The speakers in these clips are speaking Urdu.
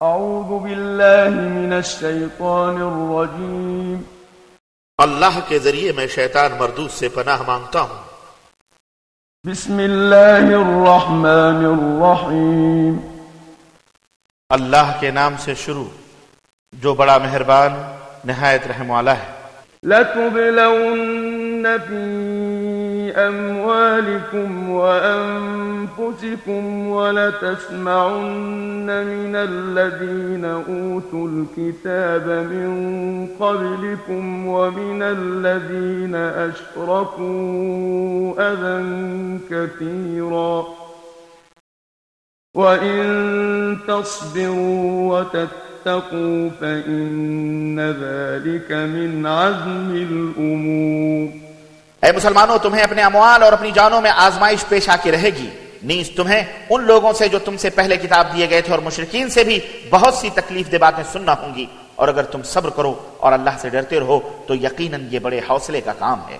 أعوذ بالله من الشيطان الرجيم. اللہ کے ذریعے میں شیطان مردود سے پناہ مانگتا ہوں۔ بسم الله الرحمن الرحيم. اللہ کے نام سے شروع جو بڑا مہربان نہایت رحم والا ہے۔ لَتُبْلَوُنَّ فِي أَمْوَالِكُمْ وَأَنفُسِكُمْ وَلَتَسْمَعُنَّ مِنَ الَّذِينَ أُوتُوا الْكِتَابَ مِنْ قَبْلِكُمْ وَمِنَ الَّذِينَ أَشْرَكُوا أَذًى كَثِيرًا وَإِن تَصْبِرُوا وَتَتَّقُوا فَإِنَّ ذَلِكَ مِنْ عَزْمِ الْأُمُورِ۔ اے مسلمانوں، تمہیں اپنے اموال اور اپنی جانوں میں آزمائش پیش آ کے رہے گی، نیز تمہیں ان لوگوں سے جو تم سے پہلے کتاب دیے گئے تھے اور مشرکین سے بھی بہت سی تکلیف دہ باتیں سننا ہوں گی، اور اگر تم صبر کرو اور اللہ سے ڈرتے رہو تو یقیناً یہ بڑے حوصلے کا کام ہے۔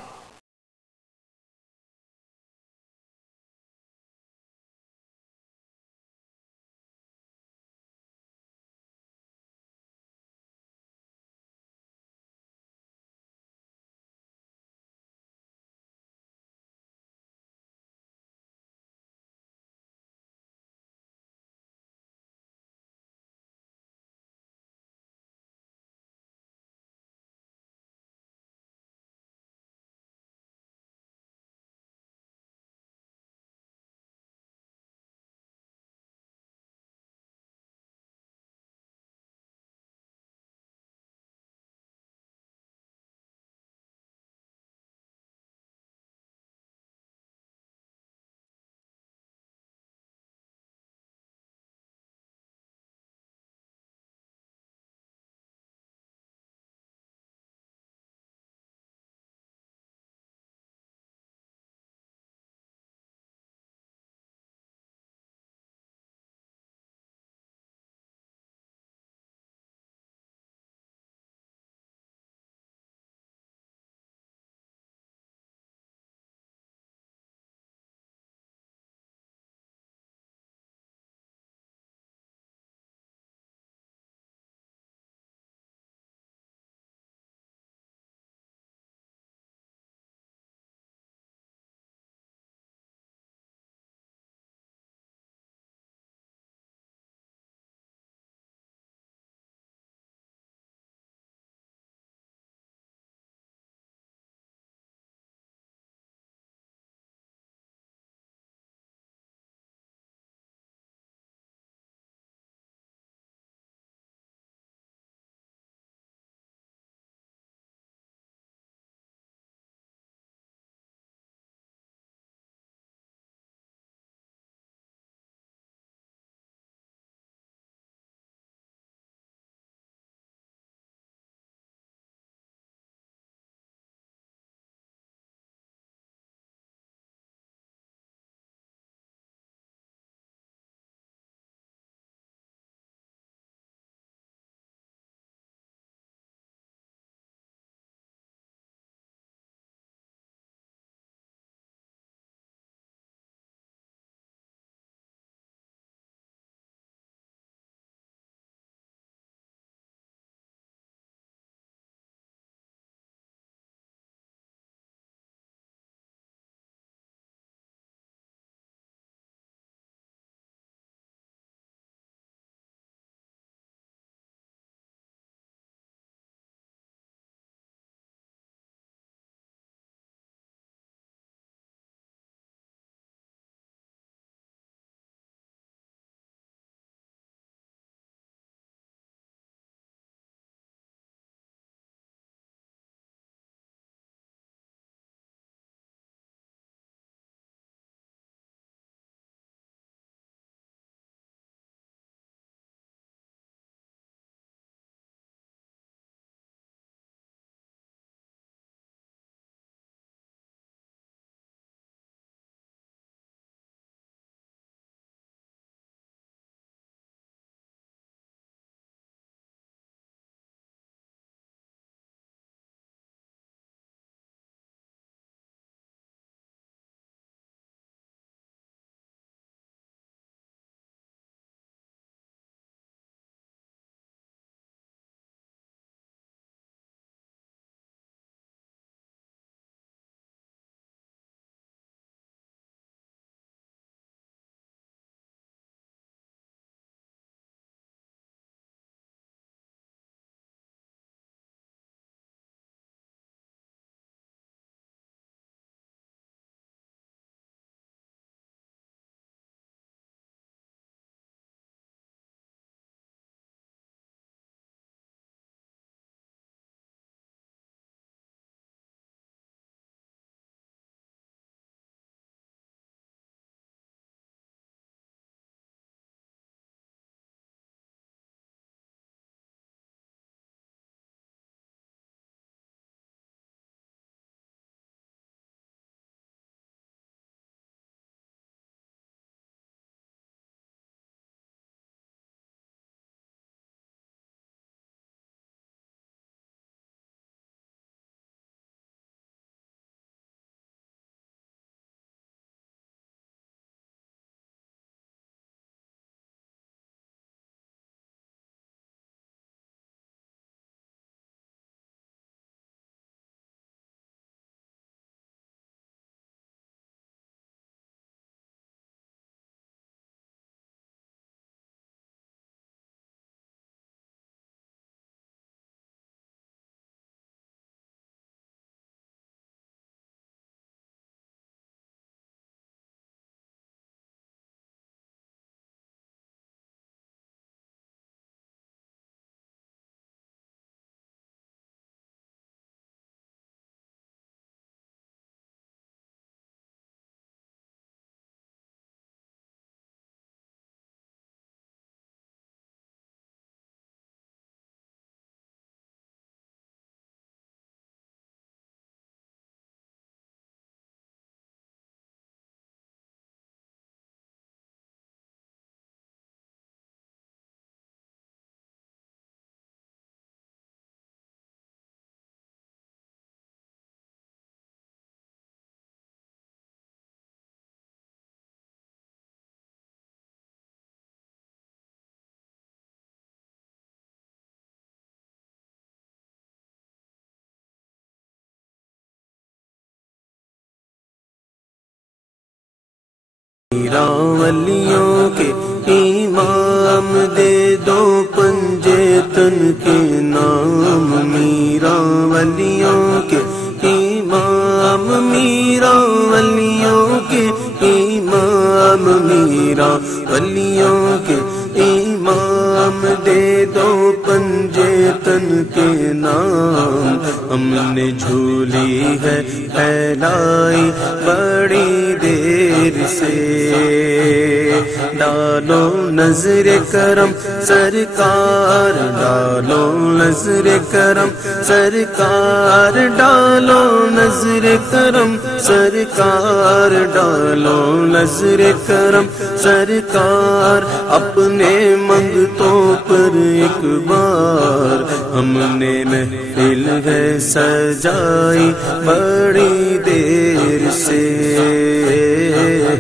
میرا ولیوں کے امام دے دو پنجے تن کے نام میرا ولیوں کے امام میرا ولیوں کے امام میرا ولیوں کے امام دے دو پنجے تن کے نام ہم نے جھولی ہے پھیلائی بڑی دیر سے ڈالو نظر کرم سرکار ڈالو نظر کرم سرکار ڈالو نظر کرم سرکار ڈالو نظر کرم سرکار اپنے منگتوں پر ایک بار ہم نے محفل ہے سجائی بڑی دیر سے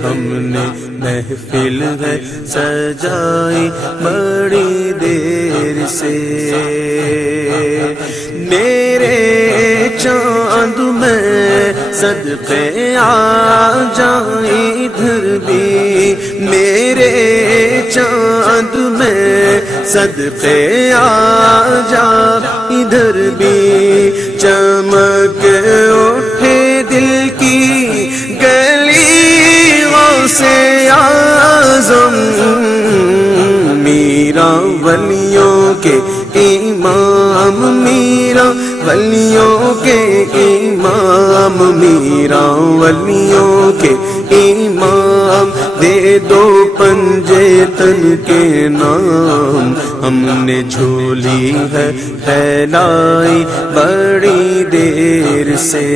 ہم نے محفل ہے سجائی بڑی دیر سے میرے چاند میں صدقے آ جائیں ادھر بھی میرے چاند میں صدقے آ جا ادھر بھی چمک اٹھے دل کی گلیوں سے اعظم میرا ولیوں کے امام میرا ولیوں کے امام میرا ولیوں کے امام دے دو پنجے تن کے نام ہم نے جھولی ہے پھیلائی بڑی دیر سے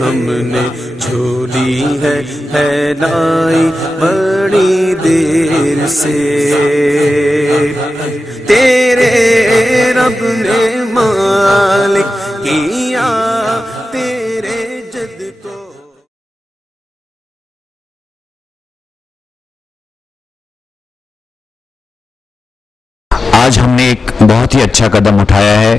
ہم نے جھولی ہے پھیلائی بڑی دیر سے تیرے رب نے مالک کیا تیرے جد کو آج ہم نے ایک بہت ہی اچھا قدم اٹھایا ہے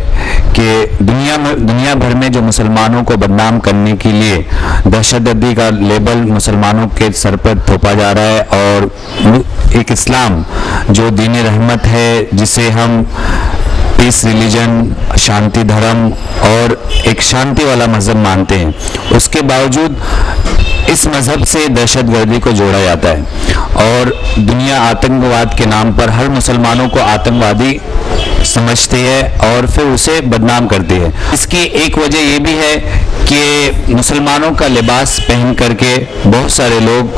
کہ دنیا بھر میں جو مسلمانوں کو بدنام کرنے کے لیے دہشت گردی کا لیبل مسلمانوں کے سر پر تھوپا جا رہا ہے اور ایک اسلام جو دین رحمت ہے جسے ہم پیس ریلیجن شانتی دھرم اور ایک شانتی والا مذہب مانتے ہیں اس کے باوجود اس مذہب سے دہشت گردی کو جوڑا جاتا ہے اور دنیا آتنکواد کے نام پر ہر مسلمانوں کو آتنکوادی سمجھتی ہے اور پھر اسے بدنام کرتی ہے. اس کی ایک وجہ یہ بھی ہے کہ مسلمانوں کا لباس پہن کر کے بہت سارے لوگ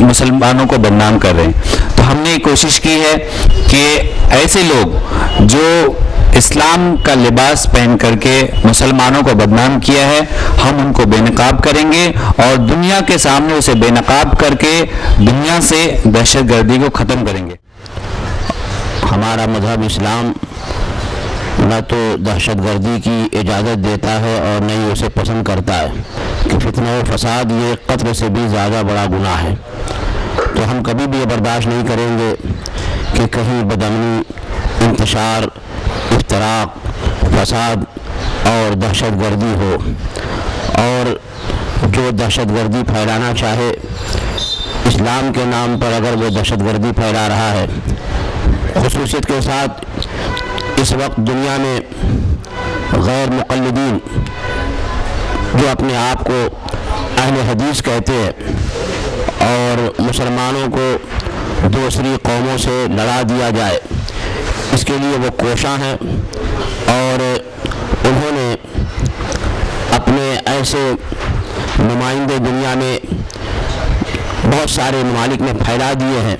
مسلمانوں کو بدنام کر رہے ہیں. تو ہم نے کوشش کی ہے کہ ایسے لوگ جو اسلام کا لباس پہن کر کے مسلمانوں کو بدنام کیا ہے ہم ان کو بے نقاب کریں گے اور دنیا کے سامنے اسے بے نقاب کر کے دنیا سے دہشت گردی کو ختم کریں گے. ہمارا مذہب اسلام نہ تو دہشت گردی کی اجازت دیتا ہے اور نہ ہی اسے پسند کرتا ہے کہ فتنہ و فساد یہ قتل سے بھی زیادہ بڑا گناہ ہے. تو ہم کبھی بھی یہ برداشت نہیں کریں گے کہ کہیں بدامنی انتشار افتراق فساد اور دہشت گردی ہو اور جو دہشت گردی پھیلانا چاہے اسلام کے نام پر اگر وہ دہشت گردی پھیلا رہا ہے خصوصیت کے ساتھ اس وقت دنیا میں غیر مقلدین جو اپنے آپ کو اہل حدیث کہتے ہیں اور مسلمانوں کو دوسری قوموں سے لڑا دیا جائے اس کے لیے وہ کوشاں ہیں اور انہوں نے اپنے ایسے نمائندے دنیا میں بہت سارے ممالک میں پھیلا دیے ہیں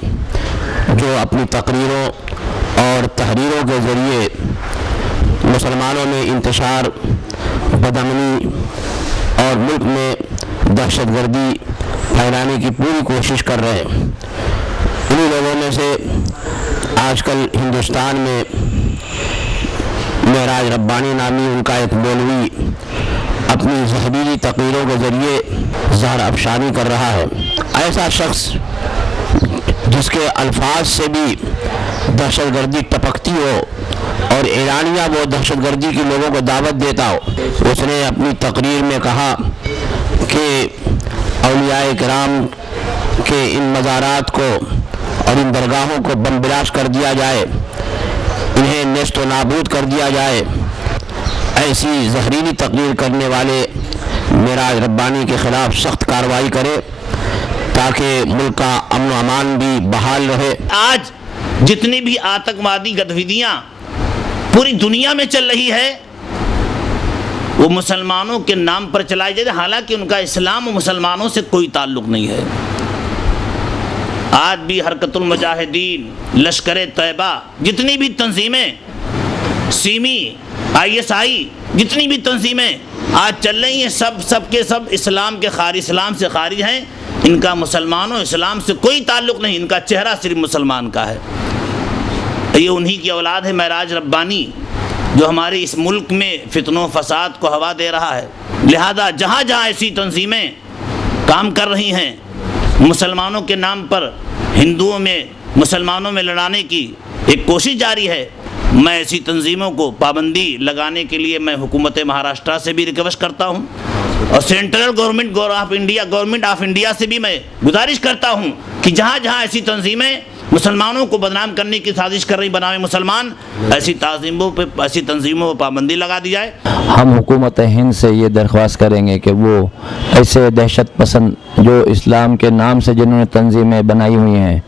جو اپنی تقریروں اور تحریروں کے ذریعے مسلمانوں میں انتشار بدامنی اور ملک میں دہشت گردی پھیلانے کی پوری کوشش کر رہے ہیں. انہی لوگوں میں سے آج کل ہندوستان میں معراج ربانی نامی ان کا ایک مولوی اپنی زہریلی تقریروں کے ذریعے زہر افشانی کر رہا ہے. ایسا شخص جس کے الفاظ سے بھی دہشت گردی ٹپکتی ہو اور اعلانیہ وہ دہشت گردی کی لوگوں کو دعوت دیتا ہو, اس نے اپنی تقریر میں کہا کہ اولیاء کرام کہ ان مزارات کو اور ان درگاہوں کو بم بلاش کر دیا جائے، انہیں نیست و نابود کر دیا جائے، ایسی زہریلی تقریر کرنے والے معراج ربانی کے خلاف سخت کارروائی کرے تاکہ ملک کا امن و امان بھی بحال رہے۔ آج جتنی بھی آتنکوادی گتیویدیاں پوری دنیا میں چل رہی ہے وہ مسلمانوں کے نام پر چلائی جاتی ہے، حالانکہ ان کا اسلام و مسلمانوں سے کوئی تعلق نہیں ہے۔ آج بھی حرکت المجاہدین، لشکر طیبہ، جتنی بھی تنظیمیں، سیمی، ISI، جتنی بھی تنظیمیں آج چل رہی ہیں، سب کے سب اسلام سے خارج ہیں۔ ان کا مسلمانوں اسلام سے کوئی تعلق نہیں، ان کا چہرہ صرف مسلمان کا ہے۔ یہ انہی کی اولاد ہے معراج ربانی جو ہمارے اس ملک میں فتنوں و فساد کو ہوا دے رہا ہے۔ لہذا جہاں جہاں ایسی تنظیمیں کام کر رہی ہیں مسلمانوں کے نام پر، ہندوؤں میں مسلمانوں میں لڑانے کی ایک کوشش جاری ہے، میں ایسی تنظیموں کو پابندی لگانے کے لیے میں حکومت مہاراشٹر سے بھی ریکویسٹ کرتا ہوں اور سینٹرل گورنمنٹ آف انڈیا سے بھی میں گزارش کرتا ہوں کہ جہاں جہاں ایسی تنظیمیں مسلمانوں کو بدنام کرنے کی سازش کر رہی بناوے مسلمان، ایسی تنظیموں پر پابندی لگا دی جائے۔ ہم حکومت ہند سے یہ درخواست کریں گے کہ وہ ایسے دہشت پسند جو اسلام کے نام سے جنہوں نے تنظیمیں بنائی ہوئی ہیں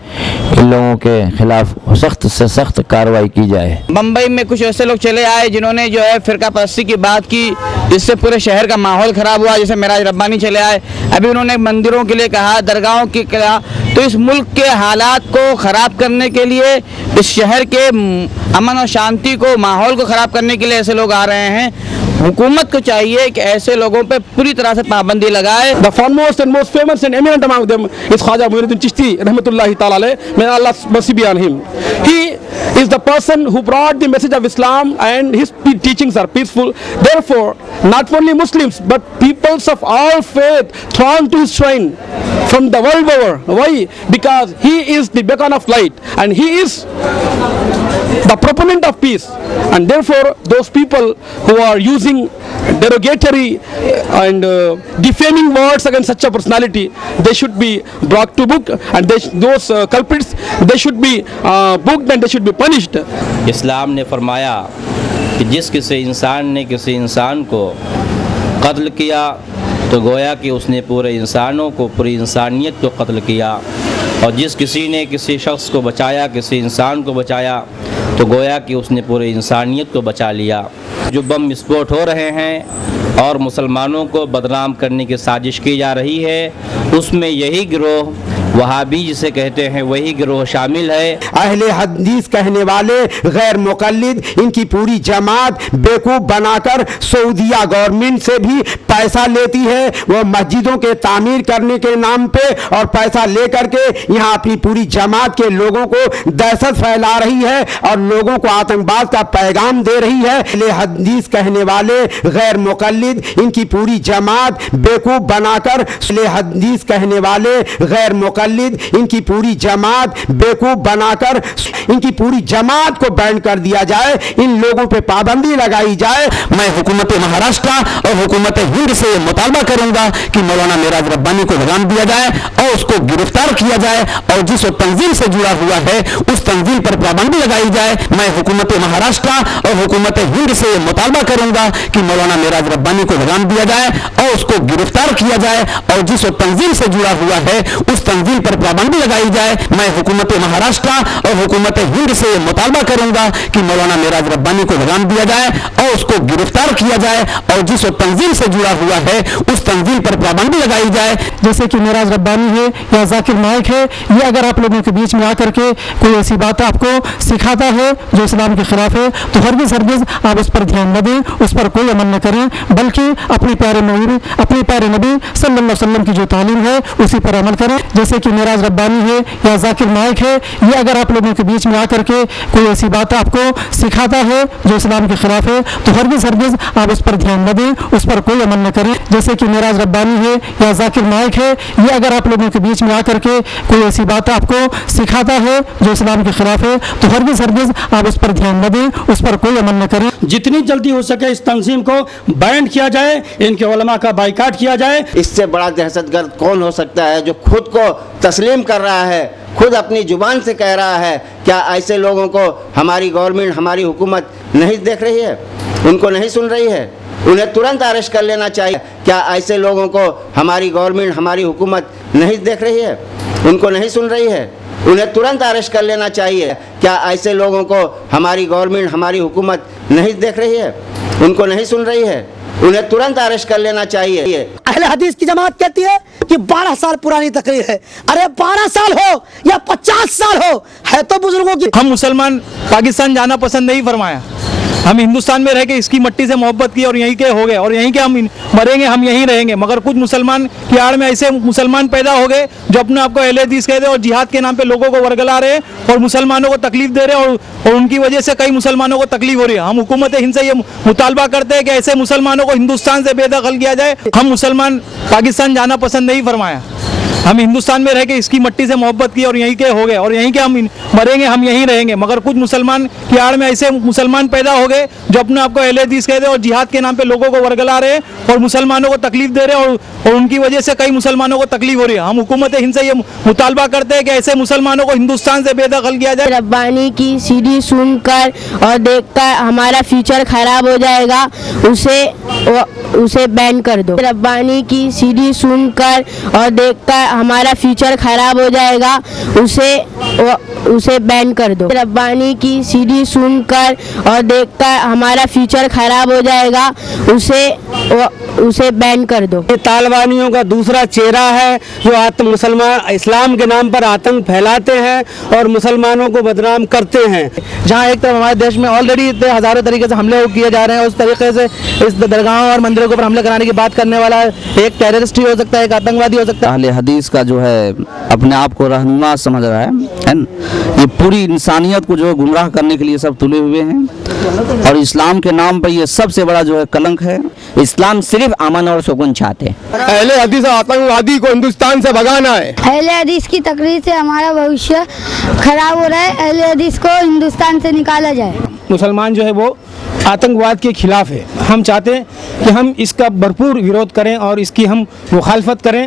ان لوگوں کے خلاف سخت سے سخت کارروائی کی جائے۔ بمبئی میں کچھ ایسے لوگ چلے آئے جنہوں نے جو ہے فرقہ پرستی کی بات کی، جس سے پورے شہر کا ماحول خراب ہوا، جیسے معراج ربانی چلے آئے، ابھی انہوں نے مندروں کے لیے کہا، درگاہوں کی کہا، تو اس ملک کے حالات کو خراب کرنے کے لیے، اس شہر کے امن و شانتی کو، ماحول کو خراب کرنے کے لیے ایسے لوگ آ رہے ہیں۔ حکومت کو چاہیے کہ ایسے لوگوں پہ پوری طرح سے پابندی لگائے۔ The foremost and most famous and eminent among them is Khwaja Muinuddin Chishti rahmatullahi ta'ala alayh. May Allah's mercy be on him. He is the person who brought the message of Islam and his teachings are peaceful. Therefore, not only Muslims but peoples of all faith throng to his shrine from the world over. Why? Because he is the beacon of light and he is the proponent of peace, and therefore those people who are using derogatory and defaming words against such a personality, they should be brought to book, and those culprits, they should be booked and they should be punished. اسلام نے فرمایا کہ جس کسی انسان نے کسی انسان کو قتل کیا تو گویا کہ اس نے پورے انسانوں کو، پوری انسانیت کو قتل کیا، اور جس کسی نے کسی شخص کو بچایا، کسی انسان کو بچایا تو گویا کہ اس نے پورے انسانیت کو بچا لیا۔ جو بم وسفوٹ ہو رہے ہیں اور مسلمانوں کو بدنام کرنے کی سازش کی جا رہی ہے، اس میں یہی گروہ وہابی جسے کہتے ہیں وہی گروہ شامل ہے۔ اہل حدیث کہنے والے غیر مقلد، ان کی پوری جماعت بیوقوف بنا کر سعودیہ گورنمنٹ سے بھی پیسہ لیتی ہے، وہ مسجدوں کے تعمیر کرنے کے نام پہ اور پیسہ لے کر کے یہاں اپنی پوری جماعت کے لوگوں کو دہشت پھیلا رہی ہے اور لوگوں کو آتنکواد کا پیغام دے رہی ہے۔ اہل حدیث کہنے والے غیر مقلد، ان کی پوری جماعت بیوقوف بنا کر، اہل حدیث کہنے والے غیر مقلد، ان کی پوری جماعت بیوقوف بنا کر ان کی پوری جماعت کو بینڈ کر دیا جائے، ان لوگوں پہ پابندی لگائی جائے۔ میں حکومت مہاراشٹر اور حکومت ہند سے مطالبہ کروں گا کہ مولانا معراج ربانی کو لگام دیا جائے اور اس کو گرفتار کیا جائے، اور جس تنظیم سے جڑا ہوا ہے اس تنظیم پر پابندی لگائی جائے۔ میں حکومت مہاراشٹر اور حکومت ہند سے مطالبہ کروں گا کہ مولانا معراج ربانی کو لگام دیا جائے اور اس کو گرفتار کیا جائے، اور جس تنظیم سے جڑا ہوا ہے اس تنظیم پر پابندی لگائی جائے۔ میں حکومت مہاراشٹر اور حکومت ہند سے مطالبہ کروں گا کہ مولانا معراج ربانی کو لگام دیا جائے اور اس کو گرفتار کیا جائے، اور جس تنظیم سے جڑا ہوا ہے اس تنظیم پر پابندی لگائی جائے۔ جیسے کہ معراج ربانی ہے یا ذاکر نائک ہے، یہ اگر آپ لوگوں کے بیچ میں آ کر کے کوئی ایسی بات آپ کو سکھاتا ہے جو اسلام کے خلاف ہے تو ہرگز آپ اس پر دھیان نہ دیں، اس پر کوئی عمل نہ کریں، بلکہ اپنے پیارے نبی صلی اللہ علیہ وسلم کی جو تعلیم ہے اسی پر عمل کریں۔ جیسے کہ معراج ربانی ہے یا ذاکر نائک ہے، یہ اگر آپ لوگوں کے بیچ میں آ کر کے کوئی ایسی بات آپ کو سکھاتا ہے جو اسلام کے خلاف ہے تو ہرگز آپ اس پر دھیان نہ دیں، اس پر کوئی عمل نہ کریں۔ جیسے کہ معراج ربانی ہے یا ذاکر نائک ہے، یہ اگر آپ لوگوں کے بیچ میں آ کر کے کوئی ایسی بات آپ کو سکھاتا ہے جو اسلام کے خلاف ہے تو ہرگز آپ اس پر دھیان نہ دیں، اس پر کوئی عمل نہ کریں۔ جتنی جلدی ہو سکے اس تنظیم کو بینڈ کیا جائے، ان کے علماء کا بائیکاٹ کیا جائے۔ اس سے بڑا دہشت گرد کون ہو سکتا ہے جو خود کو تسلیم کر رہا ہے، خود اپنی زبان سے کہہ رہا ہے. کیا ایسے لوگوں کو ہماری گورنمنٹ، ہماری حکومت نہیں دیکھ رہی ہے؟ ان کو نہیں سن رہی ہے؟ انہیں ترنت اریسٹ کر لینا چاہیے. کیا ایسے لوگوں کو ہماری گورنمنٹ، ہماری حکومت نہیں دیکھ رہی ہے؟ ان کو نہیں سن رہی ہے؟ انہیں ترنت اریسٹ کر لینا چاہیے. کیا ایسے لوگوں کو ہماری گورنمنٹ، ہماری حکومت نہیں دیکھ رہی ہے؟ ان کو نہیں سن رہی ہے؟ انہیں ترنت اریسٹ کر لینا چاہیے. اہل حدیث کی جماعت کہتی ہے کہ 12 سال پرانی تقریر ہے. ارے 12 سال ہو یا 50 سال ہے تو بزرگوں کی. ہم مسلمان پاکستان جانا پسند نہیں فرمایا. ہم ہندوستان میں رہ کے اس کی مٹی سے محبت کی اور یہیں کے ہو گئے اور یہیں کے ہم مریں گے، ہم یہیں رہیں گے. مگر کچھ مسلمان کی آڑ میں ایسے مسلمان پیدا ہو گئے جو اپنے آپ کو اہل حدیث کہتے ہیں اور جہاد کے نام پہ لوگوں کو ورگلا رہے اور مسلمانوں کو تکلیف دے رہے ہیں اور ان کی وجہ سے کئی مسلمانوں کو تکلیف ہو رہی ہے. ہم حکومت ہند سے یہ مطالبہ کرتے ہیں کہ ایسے مسلمانوں کو ہندوستان سے بے دخل کیا جائے. ہم مسلمان پاکستان جانا پسند نہیں فرمایا. ہم ہندوستان میں رہ کے اس کی مٹی سے محبت کی اور یہیں کے ہو گئے اور یہیں کے ہم مریں گے، ہم یہیں رہیں گے. مگر کچھ مسلمان کی آڑ میں ایسے مسلمان پیدا ہو گئے جو اپنے آپ کو اہل حدیث کہتے ہیں اور جہاد کے نام پہ لوگوں کو ورگلا رہے اور مسلمانوں کو تکلیف دے رہے ہیں اور ان کی وجہ سے کئی مسلمانوں کو تکلیف ہو رہی ہے. ہم حکومت ہند سے یہ مطالبہ کرتے ہیں کہ ایسے مسلمانوں کو ہندوستان سے بے دخل کیا جائے. ربانی کی CD سن کر اور دیکھ کر ہمارا فیوچر خراب ہو جائے گا، اسے بین کر دو. ربانی کی CD سن کر اور دیکھ کر ہمارا فیوچر خراب ہو جائے گا، اسے بین کر دو. ربانی کی CD سن کر اور دیکھ کر ہمارا فیوچر خراب ہو جائے گا، اسے بین کر دو. یہ طالبانیوں کا دوسرا چہرہ ہے جو مسلمان اسلام کے نام پر آتنک پھیلاتے ہیں اور مسلمانوں کو بدنام کرتے ہیں. جہاں ایک طرف ہمارے دیش میں آلریڈی ہزاروں طریقے سے حملے کیے جا رہے ہیں، اس طریقے سے اس درگاہوں اور مندروں کے اوپر حملے کرانے کی بات کرنے والا ایک ٹیررسٹ ہی ہو سکتا ہے، ایک آتنکوادی ہو سکتا ہے. اہل حدیث کا جو ہے اپنے آپ کو رہنما سمجھ رہا ہے، یہ پوری انسانیت کو جو ہے گمراہ کرنے کے لیے سب تلے ہوئے ہیں اور اسلام کے نام پر یہ سب سے بڑا جو ہے کلنک ہے. اسلام صرف امن اور سکون چاہتے ہیں. اہل حدیث آتنکوادی کو ہندوستان سے بھگانا ہے. اہل حدیث کی تقریر سے ہمارا بھوشیہ خراب ہو رہا ہے. اہل حدیث کو ہندوستان سے نکالا جائے. مسلمان جو ہے وہ آتنکواد کے خلاف ہے. ہم چاہتے ہیں کہ ہم اس کا بھرپور ویرودھ کریں اور اس کی ہم مخالفت کریں.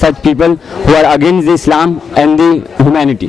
such people who are against the Islam and the humanity.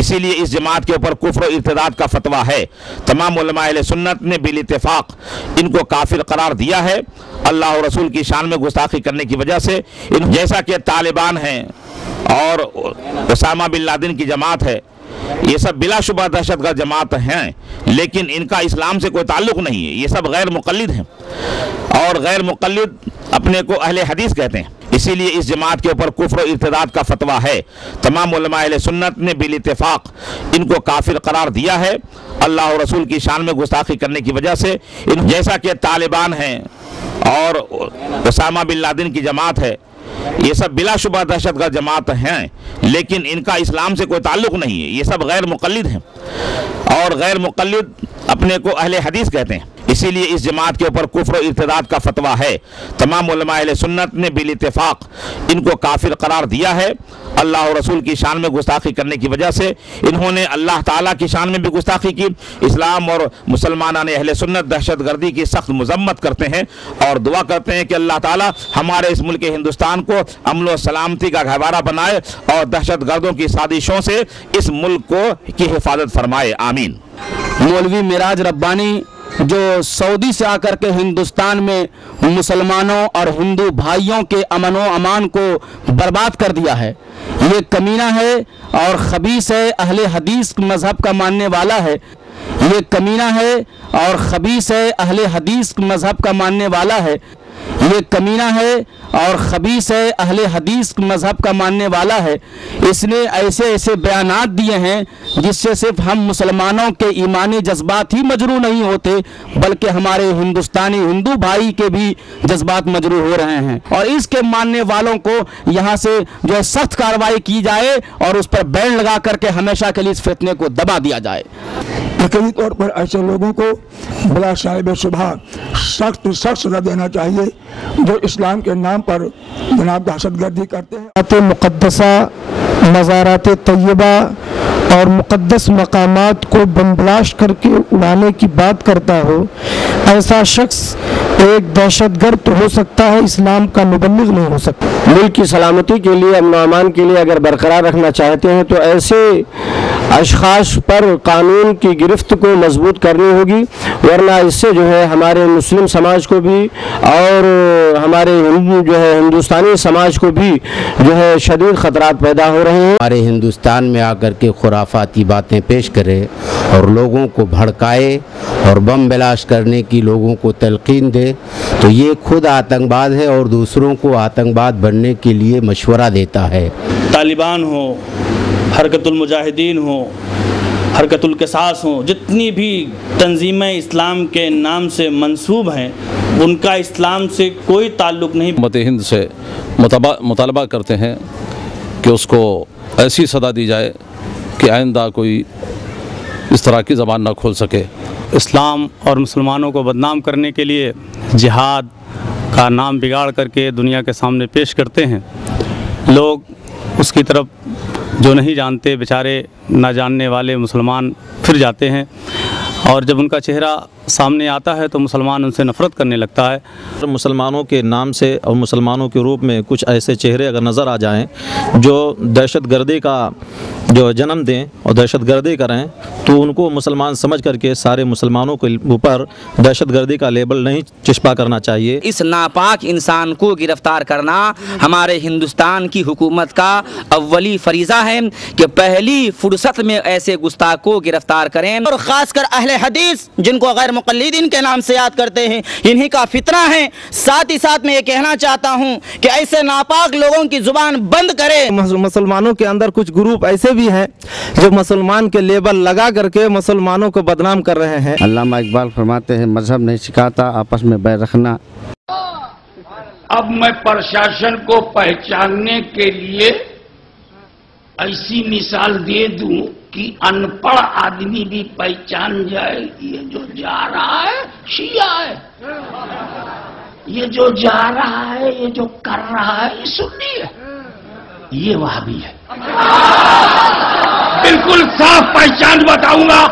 اسی لیے اس جماعت کے اوپر کفر و ارتداد کا فتویٰ ہے. تمام علماء اہل سنت نے بالاتفاق ان کو کافر قرار دیا ہے اللہ اور رسول کی شان میں گستاخی کرنے کی وجہ سے. جیسا کہ طالبان ہیں اور اسامہ بن لادن کی جماعت ہے، یہ سب بلا شبہ دہشت گرد جماعت ہیں، لیکن ان کا اسلام سے کوئی تعلق نہیں ہے. یہ سب غیر مقلد ہیں اور غیر مقلد اپنے کو اہل حدیث کہتے ہیں. اسی لیے اس جماعت کے اوپر کفر و ارتداد کا فتویٰ ہے. تمام علماء اہل سنت نے بالاتفاق ان کو کافر قرار دیا ہے اللہ اور رسول کی شان میں گستاخی کرنے کی وجہ سے. جیسا کہ طالبان ہیں اور اسامہ بن لادن کی جماعت ہے، یہ سب بلا شبہ دہشت گرد جماعت ہیں، لیکن ان کا اسلام سے کوئی تعلق نہیں ہے. یہ سب غیر مقلد ہیں اور غیر مقلد اپنے کو اہل حدیث کہتے ہیں. اسی لیے اس جماعت کے اوپر کفر و ارتداد کا فتویٰ ہے. تمام علماء اہل سنت نے بالاتفاق ان کو کافر قرار دیا ہے اللہ اور رسول کی شان میں گستاخی کرنے کی وجہ سے. انہوں نے اللہ تعالیٰ کی شان میں بھی گستاخی کی. اسلام اور مسلمانان اہل سنت دہشت گردی کی سخت مذمت کرتے ہیں اور دعا کرتے ہیں کہ اللہ تعالیٰ ہمارے اس ملک ہندوستان کو امن و سلامتی کا گہوارہ بنائے اور دہشت گردوں کی سازشوں سے اس ملک کو کی حفاظت فرمائے. آمین. مولوی معراج ربانی جو سعودی سے آ کر کے ہندوستان میں مسلمانوں اور ہندو بھائیوں کے امن و امان کو برباد کر دیا ہے، یہ کمینہ ہے اور خبیث ہے، اہل حدیث مذہب کا ماننے والا ہے. یہ کمینہ ہے اور خبیث ہے، اہل حدیث مذہب کا ماننے والا ہے. یہ کمینہ ہے اور خبیث ہے، اہل حدیث مذہب کا ماننے والا ہے. اس نے ایسے ایسے بیانات دیے ہیں جس سے صرف ہم مسلمانوں کے ایمانی جذبات ہی مجروح نہیں ہوتے بلکہ ہمارے ہندوستانی ہندو بھائی کے بھی جذبات مجروح ہو رہے ہیں. اور اس کے ماننے والوں کو یہاں سے جو ہے سخت کارروائی کی جائے اور اس پر بین لگا کر کے ہمیشہ کے لیے اس فتنے کو دبا دیا جائے. یقینی طور پر ایسے لوگوں کو بلا صاحب شبہ سخت سزا دینا چاہیے جو اسلام کے نام پر جناب دہشت گردی کرتے ہیں. مقدسہ، مزارات طیبہ اور مقدس مقامات کو بم بلاسٹ کر کے اڑانے کی بات کرتا ہو، ایسا شخص ایک دہشت گرد تو ہو سکتا ہے، اسلام کا مبلغ نہیں ہو سکتا. ملک کی سلامتی کے لیے، امن و امان کے لیے اگر برقرار رکھنا چاہتے ہیں تو ایسے اشخاص پر قانون کی گرفت کو مضبوط کرنی ہوگی، ورنہ اس سے جو ہے ہمارے مسلم سماج کو بھی اور ہمارے جو ہے ہندوستانی سماج کو بھی جو ہے شدید خطرات پیدا ہو رہے ہیں. ہمارے ہندوستان میں آ کر کے خرافاتی باتیں پیش کرے اور لوگوں کو بھڑکائے اور بم بلاسٹ کرنے کی لوگوں کو تلقین دے تو یہ خود آتنکواد ہے اور دوسروں کو آتنکواد بننے کے لیے مشورہ دیتا ہے. طالبان ہو، حرکت المجاہدین ہو، حرکت القصاص ہوں، جتنی بھی تنظیمیں اسلام کے نام سے منسوب ہیں ان کا اسلام سے کوئی تعلق نہیں. حکومت ہند سے مطالبہ کرتے ہیں کہ اس کو ایسی سزا دی جائے کہ آئندہ کوئی اس طرح کی زبان نہ کھول سکے. اسلام اور مسلمانوں کو بدنام کرنے کے لیے جہاد کا نام بگاڑ کر کے دنیا کے سامنے پیش کرتے ہیں. لوگ اس کی طرف جو نہیں جانتے بیچارے نہ جاننے والے مسلمان پھر جاتے ہیں اور جب ان کا چہرہ سامنے آتا ہے تو مسلمان ان سے نفرت کرنے لگتا ہے. مسلمانوں کے نام سے اور مسلمانوں کے روپ میں کچھ ایسے چہرے اگر نظر آ جائیں جو دہشت گردی کا جو جنم دیں اور دہشت گردی کریں تو ان کو مسلمان سمجھ کر کے سارے مسلمانوں کے اوپر دہشت گردی کا لیبل نہیں چسپاں کرنا چاہیے. اس ناپاک انسان کو گرفتار کرنا ہمارے ہندوستان کی حکومت کا اولی فریضہ ہے کہ پہلی فرصت میں ایسے گستاخ کو گرفتار کریں اور خاص کر اہل حدیث جن کو غیر مقلدین کے نام سے یاد کرتے ہیں انہی کا فتنہ ہے. ساتھ ہی ساتھ میں یہ کہنا چاہتا ہوں کہ ایسے ناپاک لوگوں کی زبان بند کرے. مسلمانوں کے اندر کچھ گروپ ایسے بھی ہیں جو مسلمان کے لیبل لگا کر کے مسلمانوں کو بدنام کر رہے ہیں. علامہ اقبال فرماتے ہیں مذہب نہیں سکھاتا آپس میں بیر رکھنا. اب میں پرشاسن کو پہچاننے کے لیے ایسی مثال دے دوں کہ ان پڑھ آدمی بھی پہچان جائے یہ جو جا رہا ہے شیعہ ہے، یہ جو جا رہا ہے، یہ جو کر رہا ہے یہ سنی ہے، یہ وہابی ہے. بالکل صاف پہچان بتاؤں گا.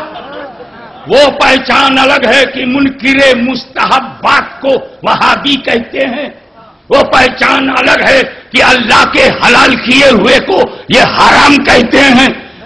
وہ پہچان الگ ہے کہ منکر مستحبات کو وہابی کہتے ہیں، وہ پہچان الگ ہے کہ اللہ کے حلال کیے ہوئے کو یہ حرام کہتے ہیں،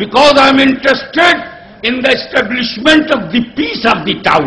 because I am interested in the establishment of the peace of the town.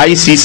ICC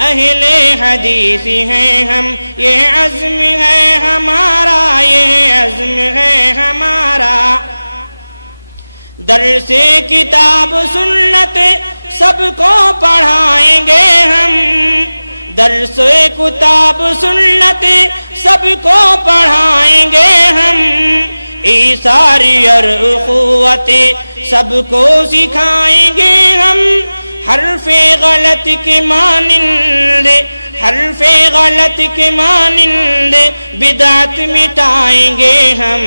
اہل حدیث ہیں ہم، یہ عزم ہے ہمارا، یہ عزم ہے ہمارا۔ درس کتاب سنت سب کو پڑھائیں گے ہم، درس کتاب سنت سب کو پڑھائیں گے ہم، ایثاری اور اخوت سب کو سکھائیں گے ہم، حرف غلط کے مانند، حرف غلط کے مانند بدعت مٹائیں گے ہم،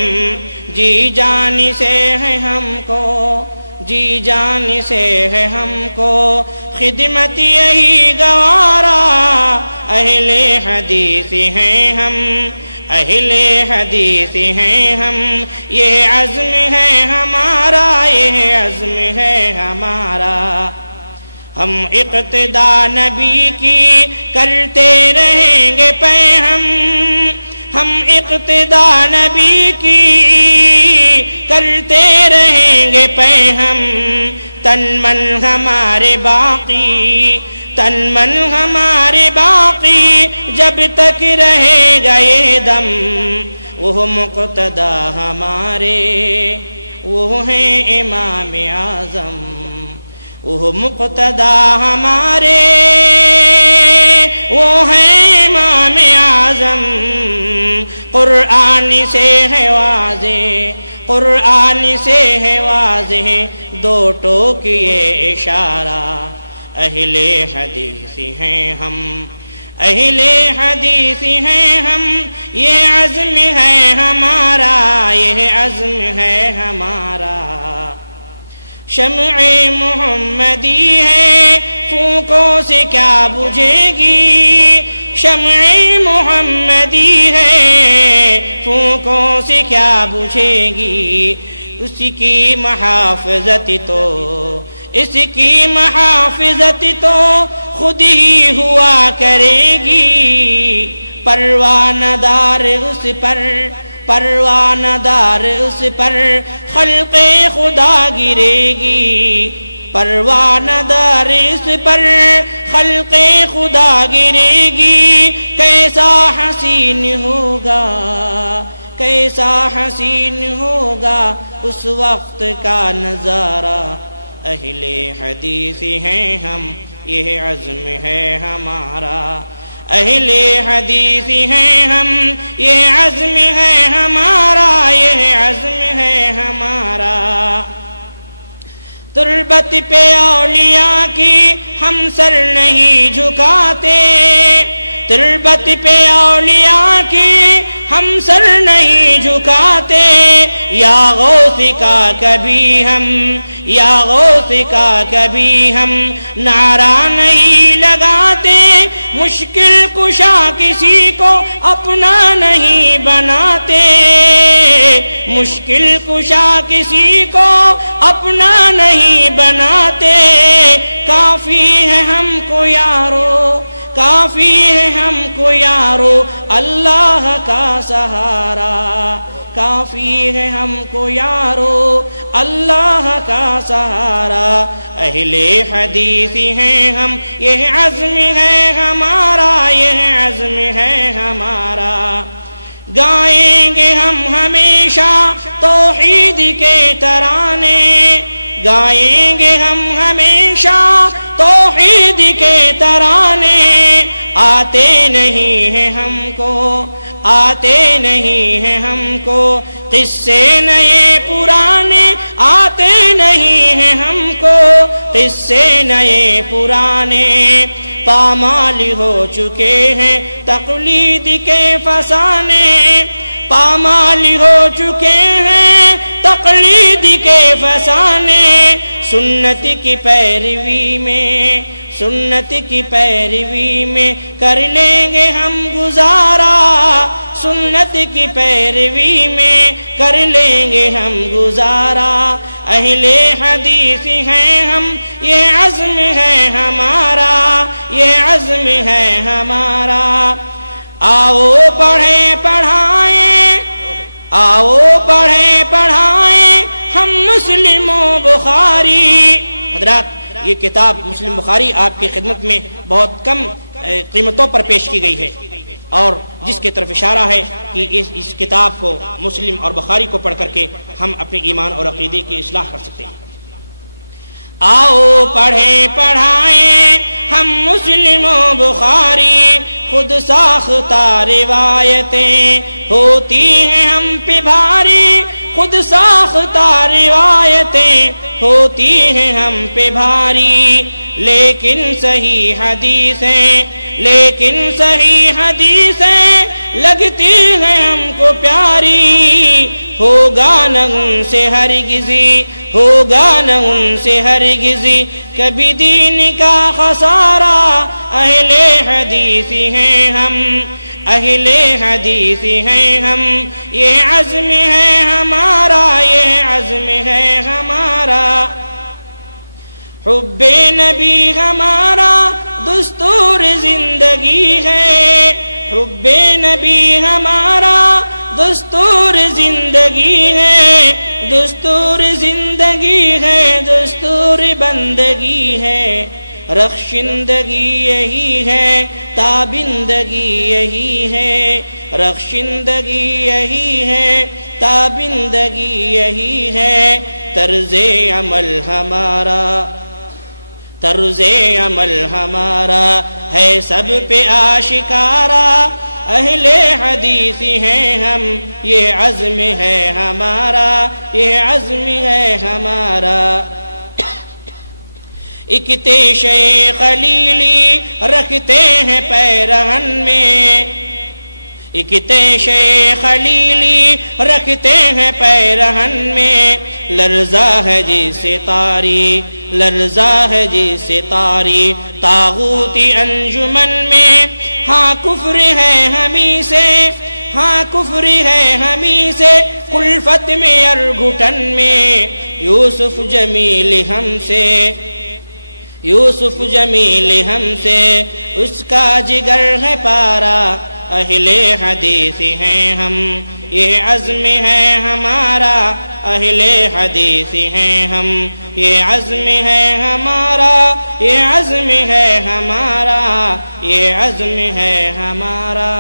جی جان سے ہے ہم کو، جی جان سے ہے ہم کو خدمت یہی گوارا، اہل حدیث ہیں ہم، اہل حدیث ہیں ہم، یہ عزم ہے ہمارا، یہ عزم ہے ہمارا۔ ہم اقتدا نبی کی کرتے رہیں گے پہ ہم اقتدا نبی کی کرتے رہیں گے پہ ہم، تن من ہمارے باقی، تن من ہمارے باقی، جب تک رہے گا یہ دم، وہ مقتدا ہمارے، وہ ہیں امام اعظم، وہ مقتدا ہمارے، وہ ہیں امام اعظم۔ قرآن سے ہے واضح، قرآن سے ہے واضح، دو ٹوک یہ اشارہ، اہل حدیث ہیں ہم، اہل حدیث ہیں ہم، یہ عزم ہے ہمارا، یہ عزم ہے ہمارا۔ شمع محمدی ہے پھونکوں سے کیا بجھے گی، شمع محمدی ہے پھونکوں سے کیا بجھے گی، اس کی محافظت تو، اس کی محافظت تو خود ہی ہوا کرے گی، پروانہ دار اس پر، پروانہ دار اس پر خلق خدا گرے گی، پروانہ دار اس پر خلق خدا گرے گی، کیسا حسین ہوگا، کیسا حسین ہوگا اس وقت کا نظارہ، اہل حدیث ہیں ہم، یہ عزم ہے ہمارا، اہل حدیث ہیں ہم، یہ عزم ہے ہمارا، یہ عزم ہے ہمارا۔ تربت پہ اولیاء کی ہم سر نہیں جھکاتے، تربت پہ اولیاء کی ہم سر نہیں جھکاتے، یا غوث کا کبھی ہم، یا غوث کا کبھی ہم نعرہ نہیں لگاتے، مشکل کشا کسی کو اپنا نہیں بناتے، مشکل کشا کسی کو اپنا نہیں بناتے، کافی ہے ہم کو یارو، کافی ہے ہم کو یارو اللہ کا سہارا، کافی ہے ہم کو یارو اللہ کا سہارا، اہل حدیث ہیں ہم، یہ عزم ہے ہمارا، یہ عزم ہے ہمارا۔ گائیں گے ہم ہمیشہ توحید کے ترانے، گائیں گے ہم ہمیشہ توحید کے ترانے، آتے نہیں ہیں ہم کو، آتے نہیں ہیں ہم کو قصے نئے پرانے، آتے نہیں ہیں ہم کو قصے نئے پرانے، پامال ہو چکے ہیں تقلید کے فسانے، پامال ہو چکے ہیں تقلید کے فسانے، سنت کی پیروی میں، سنت کی پیروی میں کر لیں گے ہم گزارا، سنت کی پیروی میں کر لیں گے ہم گزارا، اہل حدیث ہیں ہم، یہ عزم ہے ہمارا، یہ عزم ہے ہمارا۔ آؤ پڑھیں پڑھائیں، آؤ پڑھیں پڑھائیں ہم مسلم و بخاری۔ حضرات، یہ کتاب مسلم بخاری آپ کی خدمت میں بہت کم قیمتوں پر پیش کی گئی ہے، اور جس کی طرف اشارہ ہے کہ اس کتاب کو مسلم اور بخاری کو پڑھ کر کے ہم اپنے ایمان اور عقیدے کی اصلاح کر سکتے ہیں۔ آؤ پڑھیں پڑھائیں ہم مسلم و بخاری، خود ساختہ روایتیں ہوتی ہیں ہم پہ بھاری، خود ساختہ روایتیں ہوتی ہیں ہم پہ بھاری، لیکن صحیح حدیثیں لگتی ہیں ہم کو پیاری، ہوگا نہ ان سے ہرگزی کبھی دین کا خسارہ، اہل حدیثی ہیں ہم، یہ عزم ہے ہمارا، حب نبی ہمارا دستور زندگی ہے، حب نبی ہمارا دستور زندگی ہے، دستور بندگی ہے، رخشندگی یہی ہے، تابندگی یہی ہے، رخشندگی یہی ہے، تابندگی یہی ہے، طرز عمل ہمارا ہے سب پہ آشکارا، اہل حدیثی ہیں ہم، یہ عزم ہے ہمارا، اکتشے خلیلی رکھتے ہیں پیرہن میں، اکتشے خلیلی رکھتے ہیں پیرہن میں، لرزا ہے جیسے تاری طاغوتی انجمن میں، ہاں کفر ہے ہمیں سے کلفت میں اور گھٹن میں، یوسف جمیل ہم سے اس کا جگر ہے پارا، اہل حدیث ہیں ہم، یہ عزم ہے ہمارا، اہل حدیث ہیں ہم، یہ عزم ہے ہمارا، یہ عزم ہے ہمارا، یہ عزم ہے ہمارا۔